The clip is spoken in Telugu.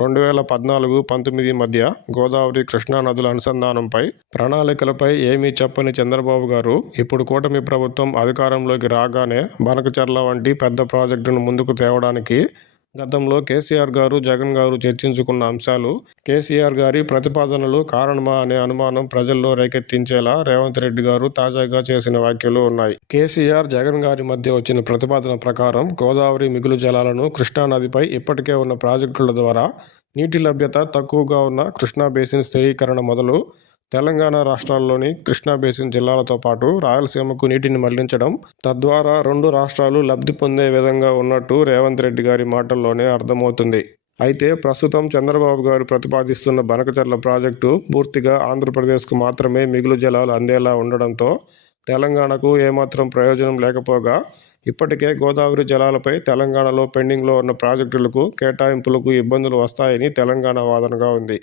2014-19 మధ్య గోదావరి కృష్ణా నదుల అనుసంధానంపై ప్రణాళికలపై ఏమీ చెప్పని చంద్రబాబు గారు ఇప్పుడు కూటమి ప్రభుత్వం అధికారంలోకి రాగానే బనకచెర్ల వంటి పెద్ద ప్రాజెక్టును ముందుకు తేవడానికి గతంలో కేసీఆర్ గారు, జగన్ గారు చర్చించుకున్న అంశాలు, కేసీఆర్ గారి ప్రతిపాదనలు కారణమా అనే అనుమానం ప్రజల్లో రేకెత్తించేలా రేవంత్ రెడ్డి గారు తాజాగా చేసిన వ్యాఖ్యలు ఉన్నాయి. కేసీఆర్, జగన్ గారి మధ్య వచ్చిన ప్రతిపాదన ప్రకారం గోదావరి మిగులు జలాలను కృష్ణానదిపై ఇప్పటికే ఉన్న ప్రాజెక్టుల ద్వారా నీటి లభ్యత తక్కువగా ఉన్న కృష్ణా బేసిన్ స్థిరీకరణ మొదలు తెలంగాణ రాష్ట్రాల్లోని కృష్ణా బేసిన్ జిల్లాలతో పాటు రాయలసీమకు నీటిని మళ్లించడం, తద్వారా రెండు రాష్ట్రాలు లబ్ధి పొందే విధంగా ఉన్నట్టు రేవంత్ రెడ్డి గారి మాటల్లోనే అర్థమవుతుంది. అయితే ప్రస్తుతం చంద్రబాబు గారు ప్రతిపాదిస్తున్న బనకచెర్ల ప్రాజెక్టు పూర్తిగా ఆంధ్రప్రదేశ్కు మాత్రమే మిగులు జలాలు అందేలా ఉండడంతో తెలంగాణకు ఏమాత్రం ప్రయోజనం లేకపోగా ఇప్పటికే గోదావరి జలాలపై తెలంగాణలో పెండింగ్లో ఉన్న ప్రాజెక్టులకు కేటాయింపులకు ఇబ్బందులు వస్తాయని తెలంగాణ వాదనగా ఉంది.